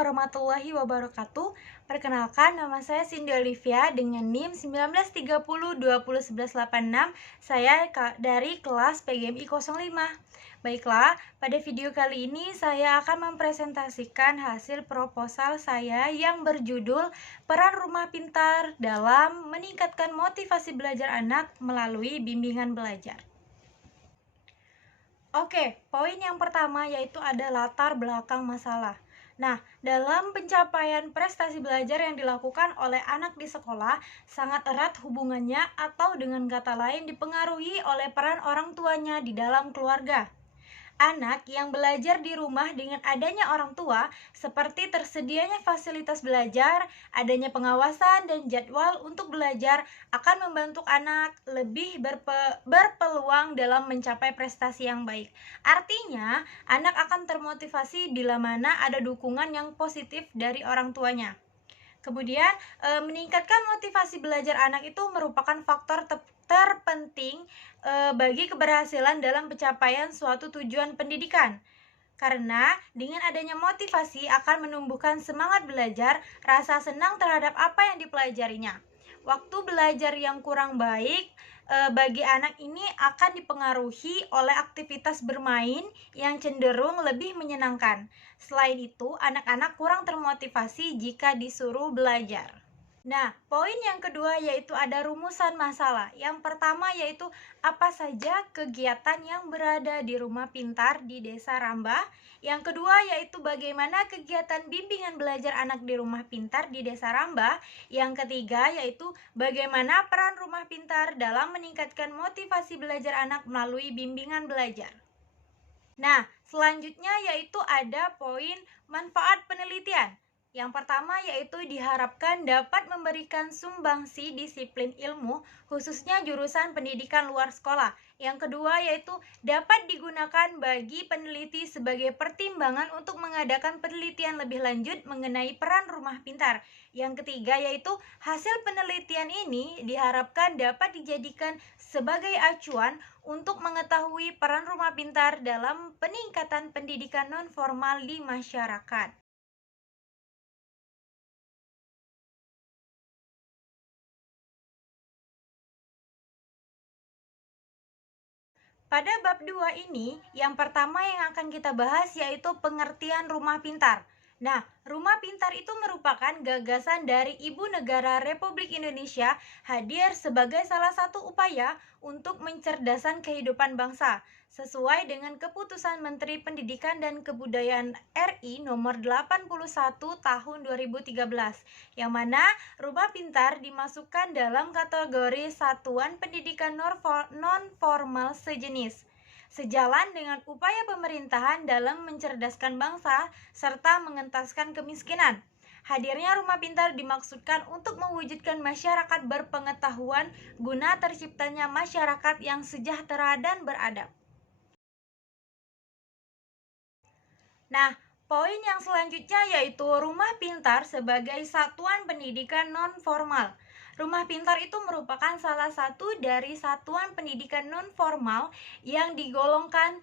warahmatullahi wabarakatuh. Perkenalkan, nama saya Cindy Olivia dengan NIM 1930201186. Saya dari kelas PGMI 05. Baiklah, pada video kali ini saya akan mempresentasikan hasil proposal saya yang berjudul Peran Rumah Pintar dalam Meningkatkan Motivasi Belajar Anak Melalui Bimbingan Belajar. Oke, poin yang pertama yaitu ada latar belakang masalah. Nah, dalam pencapaian prestasi belajar yang dilakukan oleh anak di sekolah, sangat erat hubungannya atau dengan kata lain dipengaruhi oleh peran orang tuanya di dalam keluarga. Anak yang belajar di rumah dengan adanya orang tua, seperti tersedianya fasilitas belajar, adanya pengawasan dan jadwal untuk belajar, akan membantu anak lebih berpeluang dalam mencapai prestasi yang baik. Artinya, anak akan termotivasi bila mana ada dukungan yang positif dari orang tuanya. Kemudian, meningkatkan motivasi belajar anak itu merupakan faktor terpenting bagi keberhasilan dalam pencapaian suatu tujuan pendidikan. Karena dengan adanya motivasi akan menumbuhkan semangat belajar, rasa senang terhadap apa yang dipelajarinya. Waktu belajar yang kurang baik bagi anak ini akan dipengaruhi oleh aktivitas bermain yang cenderung lebih menyenangkan. Selain itu, anak-anak kurang termotivasi jika disuruh belajar. Nah, poin yang kedua yaitu ada rumusan masalah. Yang pertama yaitu apa saja kegiatan yang berada di rumah pintar di Desa Rambah. Yang kedua yaitu bagaimana kegiatan bimbingan belajar anak di rumah pintar di Desa Rambah. Yang ketiga yaitu bagaimana peran rumah pintar dalam meningkatkan motivasi belajar anak melalui bimbingan belajar. Nah, selanjutnya yaitu ada poin manfaat penelitian. Yang pertama yaitu diharapkan dapat memberikan sumbangsi disiplin ilmu, khususnya jurusan pendidikan luar sekolah. Yang kedua yaitu dapat digunakan bagi peneliti sebagai pertimbangan untuk mengadakan penelitian lebih lanjut mengenai peran rumah pintar. Yang ketiga yaitu hasil penelitian ini diharapkan dapat dijadikan sebagai acuan untuk mengetahui peran rumah pintar dalam peningkatan pendidikan non-formal di masyarakat. Pada bab 2 ini, yang pertama yang akan kita bahas yaitu pengertian rumah pintar. Nah, rumah pintar itu merupakan gagasan dari Ibu Negara Republik Indonesia hadir sebagai salah satu upaya untuk mencerdaskan kehidupan bangsa, sesuai dengan keputusan Menteri Pendidikan dan Kebudayaan RI nomor 81 tahun 2013, yang mana rumah pintar dimasukkan dalam kategori satuan pendidikan non-formal sejenis. Sejalan dengan upaya pemerintahan dalam mencerdaskan bangsa serta mengentaskan kemiskinan. Hadirnya rumah pintar dimaksudkan untuk mewujudkan masyarakat berpengetahuan guna terciptanya masyarakat yang sejahtera dan beradab. Nah, poin yang selanjutnya yaitu rumah pintar sebagai satuan pendidikan non-formal. Rumah pintar itu merupakan salah satu dari satuan pendidikan non-formal yang digolongkan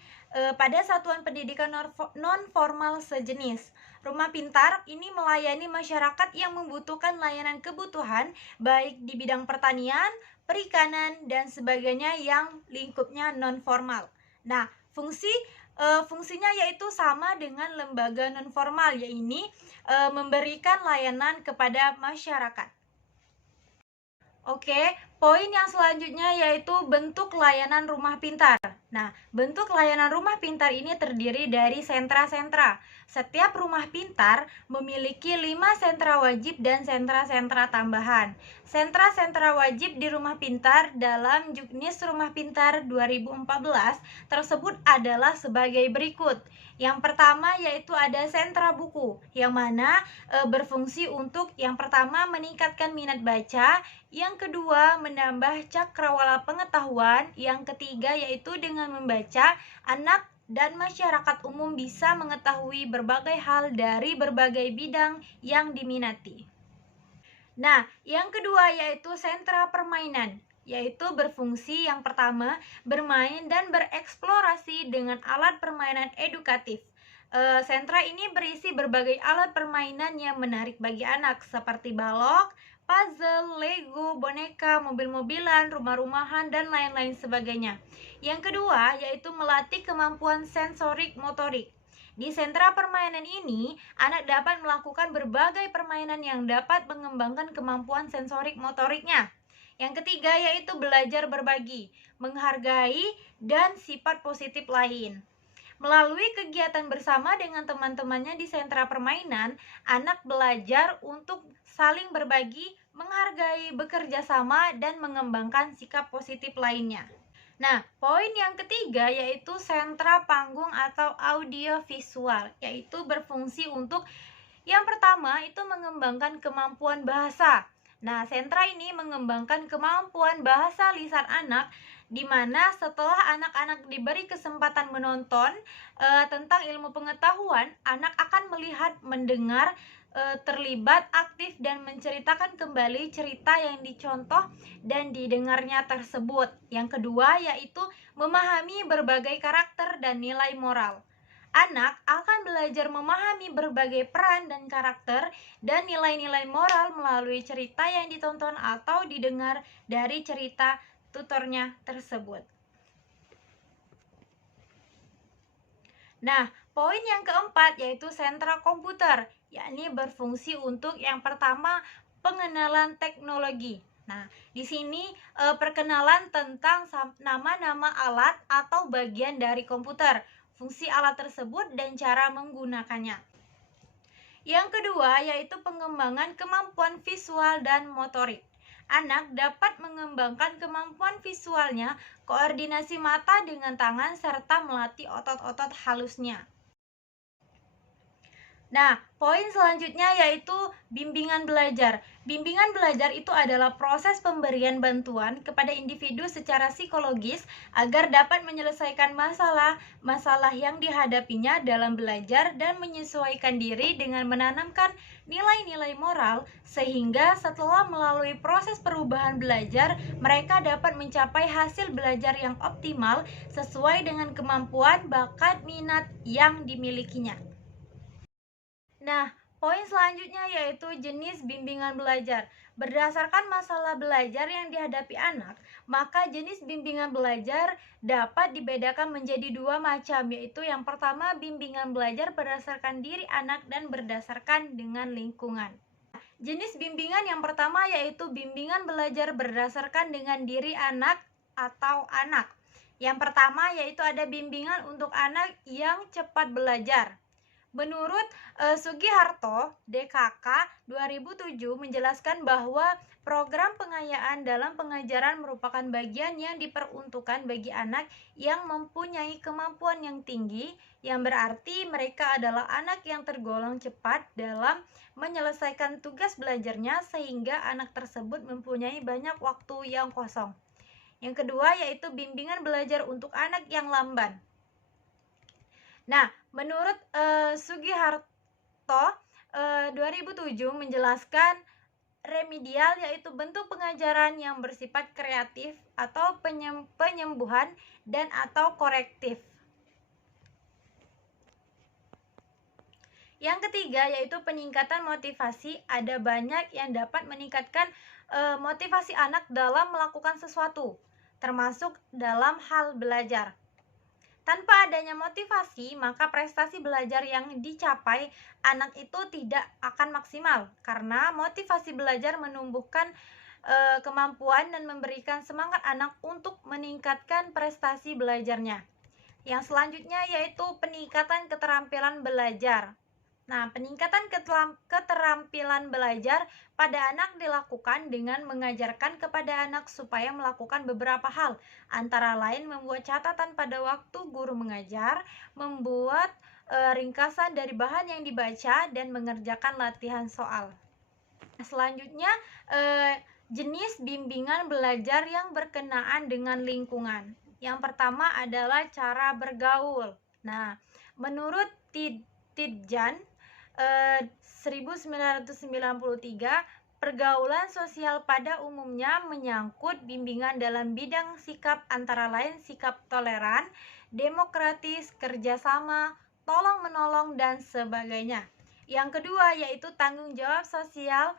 pada satuan pendidikan non-formal sejenis. Rumah pintar ini melayani masyarakat yang membutuhkan layanan kebutuhan baik di bidang pertanian, perikanan, dan sebagainya yang lingkupnya non-formal. Nah, fungsinya yaitu sama dengan lembaga non-formal, yaitu memberikan layanan kepada masyarakat. Oke, poin yang selanjutnya yaitu bentuk layanan rumah pintar. Nah, bentuk layanan rumah pintar ini terdiri dari sentra-sentra. Setiap rumah pintar memiliki 5 sentra wajib dan sentra-sentra tambahan. Sentra-sentra wajib di rumah pintar dalam Juknis Rumah Pintar 2014 tersebut adalah sebagai berikut. Yang pertama yaitu ada sentra buku, yang mana berfungsi untuk yang pertama meningkatkan minat baca, yang kedua menambah cakrawala pengetahuan, yang ketiga yaitu dengan membaca anak dan masyarakat umum bisa mengetahui berbagai hal dari berbagai bidang yang diminati. Nah, yang kedua yaitu sentra permainan, yaitu berfungsi yang pertama bermain dan bereksplorasi dengan alat permainan edukatif. Sentra ini berisi berbagai alat permainan yang menarik bagi anak seperti balok, puzzle, Lego, boneka, mobil-mobilan, rumah-rumahan, dan lain-lain sebagainya. Yang kedua yaitu melatih kemampuan sensorik motorik. Di sentra permainan ini, anak dapat melakukan berbagai permainan yang dapat mengembangkan kemampuan sensorik motoriknya. Yang ketiga yaitu belajar berbagi, menghargai, dan sifat positif lain. Melalui kegiatan bersama dengan teman-temannya di sentra permainan, anak belajar untuk saling berbagi, menghargai, bekerja sama, dan mengembangkan sikap positif lainnya. Nah, poin yang ketiga yaitu sentra panggung atau audiovisual, yaitu berfungsi untuk yang pertama itu mengembangkan kemampuan bahasa. Nah, sentra ini mengembangkan kemampuan bahasa lisan anak di mana setelah anak-anak diberi kesempatan menonton tentang ilmu pengetahuan, anak akan melihat, mendengar, terlibat aktif dan menceritakan kembali cerita yang dicontoh dan didengarnya tersebut. Yang kedua yaitu memahami berbagai karakter dan nilai moral. Anak akan belajar memahami berbagai peran dan karakter dan nilai-nilai moral melalui cerita yang ditonton atau didengar dari cerita tutornya tersebut. Nah, poin yang keempat yaitu sentra komputer, yakni berfungsi untuk yang pertama pengenalan teknologi. Nah, di sini perkenalan tentang nama-nama alat atau bagian dari komputer, fungsi alat tersebut dan cara menggunakannya. Yang kedua yaitu pengembangan kemampuan visual dan motorik. Anak dapat mengembangkan kemampuan visualnya, koordinasi mata dengan tangan, serta melatih otot-otot halusnya. Nah, poin selanjutnya yaitu bimbingan belajar. Bimbingan belajar itu adalah proses pemberian bantuan kepada individu secara psikologis agar dapat menyelesaikan masalah yang dihadapinya dalam belajar dan menyesuaikan diri dengan menanamkan nilai-nilai moral sehingga setelah melalui proses perubahan belajar, mereka dapat mencapai hasil belajar yang optimal sesuai dengan kemampuan, bakat, minat yang dimilikinya. Nah, poin selanjutnya yaitu jenis bimbingan belajar. Berdasarkan masalah belajar yang dihadapi anak, maka jenis bimbingan belajar dapat dibedakan menjadi dua macam, yaitu yang pertama bimbingan belajar berdasarkan diri anak dan berdasarkan dengan lingkungan. Jenis bimbingan yang pertama yaitu bimbingan belajar berdasarkan dengan diri anak atau anak. Yang pertama yaitu ada bimbingan untuk anak yang cepat belajar. Menurut Sugiharto, DKK 2007 menjelaskan bahwa program pengayaan dalam pengajaran merupakan bagian yang diperuntukkan bagi anak yang mempunyai kemampuan yang tinggi, yang berarti mereka adalah anak yang tergolong cepat dalam menyelesaikan tugas belajarnya sehingga anak tersebut mempunyai banyak waktu yang kosong. Yang kedua yaitu bimbingan belajar untuk anak yang lamban. Nah, menurut Sugiharto 2007 menjelaskan remedial yaitu bentuk pengajaran yang bersifat kreatif atau penyembuhan dan atau korektif. Yang ketiga yaitu peningkatan motivasi. Ada banyak yang dapat meningkatkan motivasi anak dalam melakukan sesuatu, termasuk dalam hal belajar. Tanpa adanya motivasi, maka prestasi belajar yang dicapai anak itu tidak akan maksimal karena motivasi belajar menumbuhkan kemampuan dan memberikan semangat anak untuk meningkatkan prestasi belajarnya. Yang selanjutnya yaitu peningkatan keterampilan belajar. Nah, peningkatan keterampilan belajar pada anak dilakukan dengan mengajarkan kepada anak supaya melakukan beberapa hal, antara lain membuat catatan pada waktu guru mengajar, membuat ringkasan dari bahan yang dibaca, dan mengerjakan latihan soal. Selanjutnya, jenis bimbingan belajar yang berkenaan dengan lingkungan. Yang pertama adalah cara bergaul. Nah, menurut Tidjan 1993, pergaulan sosial pada umumnya menyangkut bimbingan dalam bidang sikap antara lain sikap toleran, demokratis, kerjasama, tolong-menolong, dan sebagainya. Yang kedua yaitu tanggung jawab sosial.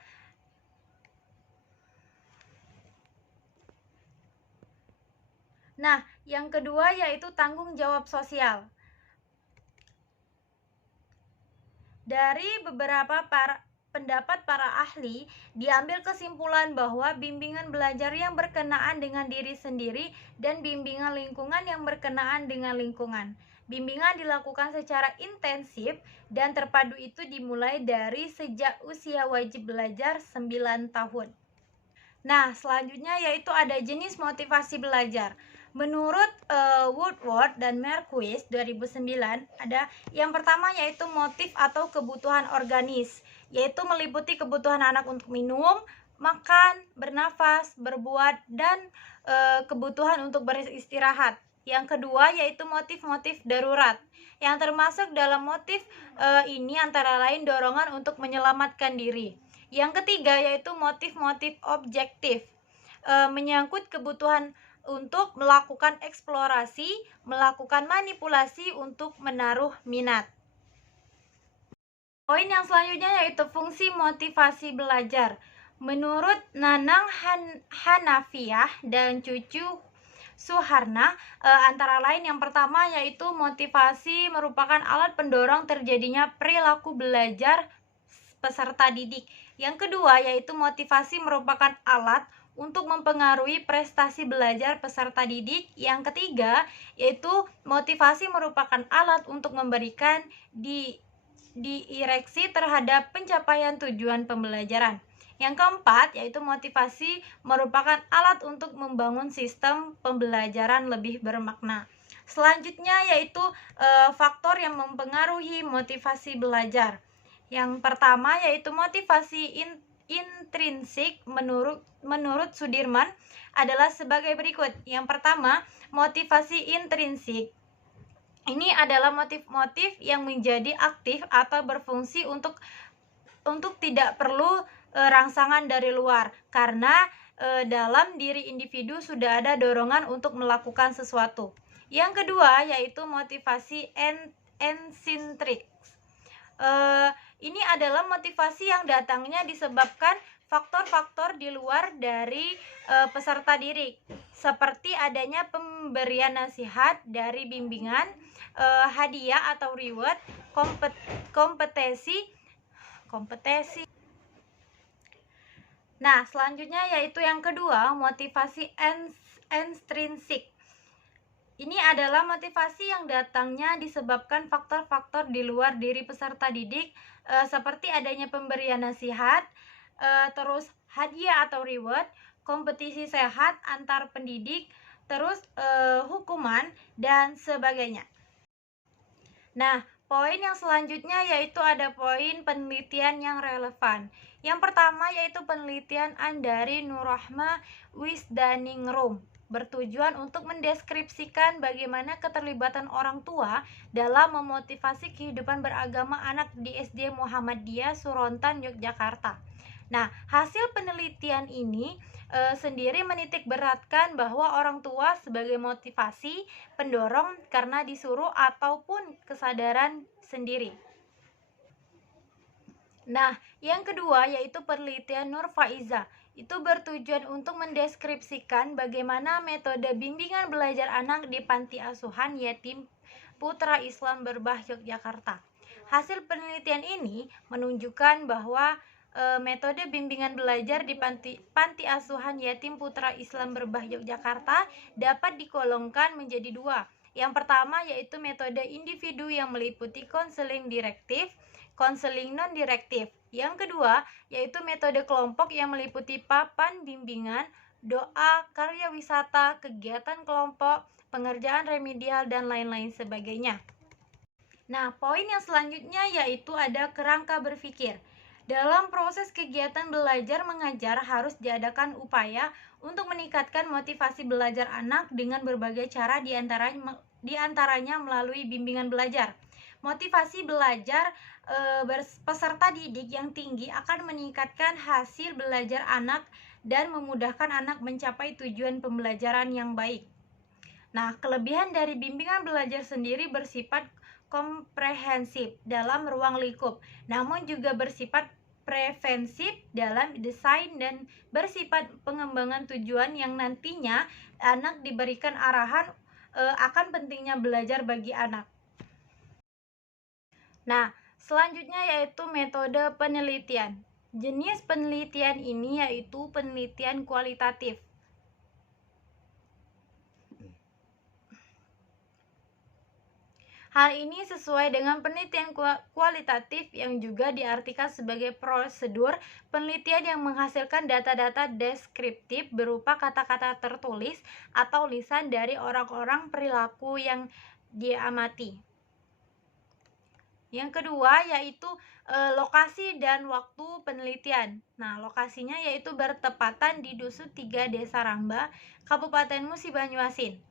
Nah, yang kedua yaitu tanggung jawab sosial. Dari beberapa pendapat para ahli, diambil kesimpulan bahwa bimbingan belajar yang berkenaan dengan diri sendiri dan bimbingan lingkungan yang berkenaan dengan lingkungan. Bimbingan dilakukan secara intensif dan terpadu itu dimulai dari sejak usia wajib belajar 9 tahun. Nah, selanjutnya yaitu ada jenis motivasi belajar. Menurut Woodward dan Marquis 2009, ada yang pertama yaitu motif atau kebutuhan organis, yaitu meliputi kebutuhan anak untuk minum, makan, bernafas, berbuat, dan kebutuhan untuk beristirahat. Yang kedua yaitu motif-motif darurat, yang termasuk dalam motif ini antara lain dorongan untuk menyelamatkan diri. Yang ketiga yaitu motif-motif objektif, menyangkut kebutuhan untuk melakukan eksplorasi, melakukan manipulasi untuk menaruh minat. Poin yang selanjutnya yaitu fungsi motivasi belajar. Menurut Nanang Hanafiah dan Cucu Suharna, antara lain yang pertama yaitu motivasi merupakan alat pendorong terjadinya perilaku belajar peserta didik. Yang kedua yaitu motivasi merupakan alat untuk mempengaruhi prestasi belajar peserta didik. Yang ketiga yaitu motivasi merupakan alat untuk memberikan direksi terhadap pencapaian tujuan pembelajaran. Yang keempat yaitu motivasi merupakan alat untuk membangun sistem pembelajaran lebih bermakna. Selanjutnya yaitu faktor yang mempengaruhi motivasi belajar. Yang pertama yaitu motivasi intrinsik menurut Sudirman adalah sebagai berikut. Yang pertama, motivasi intrinsik. Ini adalah motif-motif yang menjadi aktif atau berfungsi untuk tidak perlu rangsangan dari luar, karena dalam diri individu sudah ada dorongan untuk melakukan sesuatu. Yang kedua yaitu motivasi eksintrik. Ini adalah motivasi yang datangnya disebabkan faktor-faktor di luar dari peserta didik, seperti adanya pemberian nasihat dari bimbingan, hadiah atau reward, kompetisi. Nah, selanjutnya yaitu yang kedua, motivasi ekstrinsik. Ini adalah motivasi yang datangnya disebabkan faktor-faktor di luar diri peserta didik, seperti adanya pemberian nasihat, terus hadiah atau reward, kompetisi sehat antar pendidik, terus hukuman, dan sebagainya. Nah, poin yang selanjutnya yaitu ada poin penelitian yang relevan. Yang pertama yaitu penelitian Andari Nurrahma Wisdaningrum, bertujuan untuk mendeskripsikan bagaimana keterlibatan orang tua dalam memotivasi kehidupan beragama anak di SD Muhammadiyah Surontan, Yogyakarta. Nah, hasil penelitian ini sendiri menitik beratkan bahwa orang tua sebagai motivasi pendorong karena disuruh ataupun kesadaran sendiri. Nah, yang kedua yaitu penelitian Nur Faiza. Itu bertujuan untuk mendeskripsikan bagaimana metode bimbingan belajar anak di panti asuhan yatim Putra Islam Berbah Yogyakarta. Hasil penelitian ini menunjukkan bahwa metode bimbingan belajar di panti asuhan yatim Putra Islam Berbah Yogyakarta dapat digolongkan menjadi dua. Yang pertama yaitu metode individu yang meliputi konseling direktif, konseling non-direktif. Yang kedua yaitu metode kelompok yang meliputi papan bimbingan, doa, karya wisata, kegiatan kelompok, pengerjaan remedial, dan lain-lain sebagainya. Nah, poin yang selanjutnya yaitu ada kerangka berpikir. Dalam proses kegiatan belajar mengajar harus diadakan upaya untuk meningkatkan motivasi belajar anak dengan berbagai cara, diantaranya melalui bimbingan belajar. Motivasi belajar peserta didik yang tinggi akan meningkatkan hasil belajar anak dan memudahkan anak mencapai tujuan pembelajaran yang baik. Nah, kelebihan dari bimbingan belajar sendiri bersifat komprehensif dalam ruang lingkup, namun juga bersifat preventif dalam desain dan bersifat pengembangan tujuan yang nantinya anak diberikan arahan akan pentingnya belajar bagi anak. Nah, selanjutnya yaitu metode penelitian. Jenis penelitian ini yaitu penelitian kualitatif. Hal ini sesuai dengan penelitian kualitatif yang juga diartikan sebagai prosedur penelitian yang menghasilkan data-data deskriptif berupa kata-kata tertulis atau lisan dari orang-orang perilaku yang diamati. Yang kedua yaitu lokasi dan waktu penelitian. Nah, lokasinya yaitu bertepatan di Dusun 3 Desa Ramba, Kabupaten Musi Banyuasin.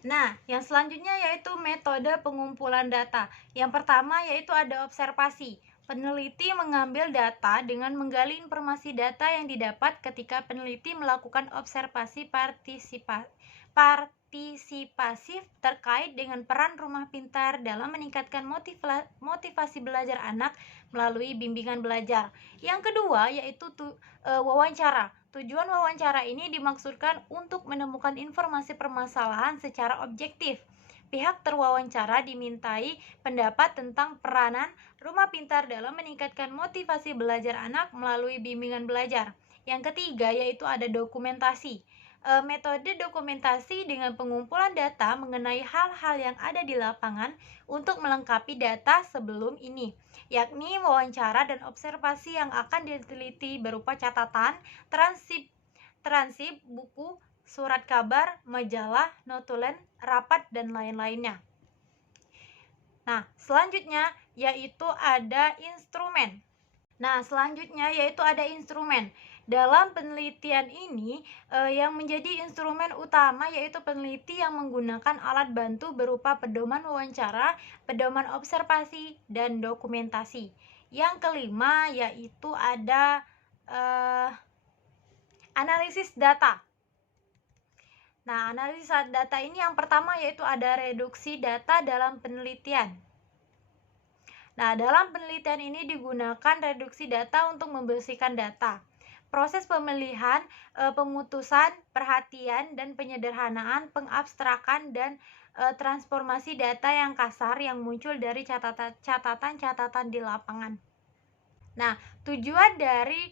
Nah, yang selanjutnya yaitu metode pengumpulan data. Yang pertama yaitu ada observasi. Peneliti mengambil data dengan menggali informasi data yang didapat ketika peneliti melakukan observasi partisipasif terkait dengan peran rumah pintar dalam meningkatkan motivasi belajar anak melalui bimbingan belajar. Yang kedua yaitu wawancara. Tujuan wawancara ini dimaksudkan untuk menemukan informasi permasalahan secara objektif. Pihak terwawancara dimintai pendapat tentang peranan rumah pintar dalam meningkatkan motivasi belajar anak melalui bimbingan belajar. Yang ketiga yaitu ada dokumentasi. Metode dokumentasi dengan pengumpulan data mengenai hal-hal yang ada di lapangan untuk melengkapi data sebelum ini, yakni wawancara dan observasi yang akan diteliti berupa catatan, transip buku, surat kabar, majalah, notulen, rapat, dan lain-lainnya. Nah, selanjutnya yaitu ada instrumen. Dalam penelitian ini, yang menjadi instrumen utama yaitu peneliti yang menggunakan alat bantu berupa pedoman wawancara, pedoman observasi, dan dokumentasi. Yang kelima yaitu ada analisis data. Nah, analisis data ini yang pertama yaitu ada reduksi data dalam penelitian. Nah, dalam penelitian ini digunakan reduksi data untuk membersihkan data. Proses pemilihan, pemutusan, perhatian, dan penyederhanaan, pengabstrakan, dan transformasi data yang kasar yang muncul dari catatan-catatan di lapangan. Nah, tujuan dari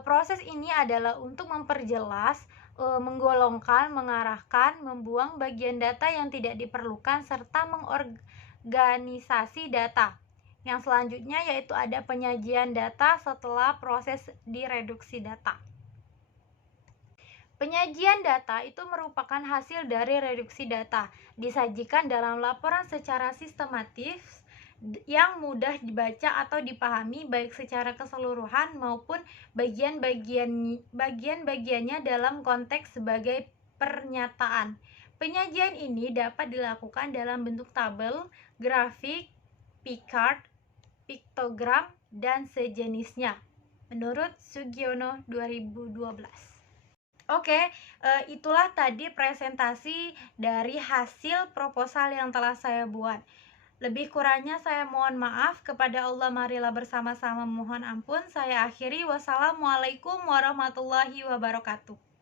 proses ini adalah untuk memperjelas, menggolongkan, mengarahkan, membuang bagian data yang tidak diperlukan, serta mengorganisasi data. Yang selanjutnya yaitu ada penyajian data setelah proses direduksi data. Penyajian data itu merupakan hasil dari reduksi data, disajikan dalam laporan secara sistematis yang mudah dibaca atau dipahami baik secara keseluruhan maupun bagian-bagiannya dalam konteks sebagai pernyataan. Penyajian ini dapat dilakukan dalam bentuk tabel, grafik, pichart, piktogram, dan sejenisnya, menurut Sugiono 2012. Oke, itulah tadi presentasi dari hasil proposal yang telah saya buat. Lebih kurangnya saya mohon maaf. Kepada Allah marilah bersama-sama mohon ampun. Saya akhiri. Wassalamualaikum warahmatullahi wabarakatuh.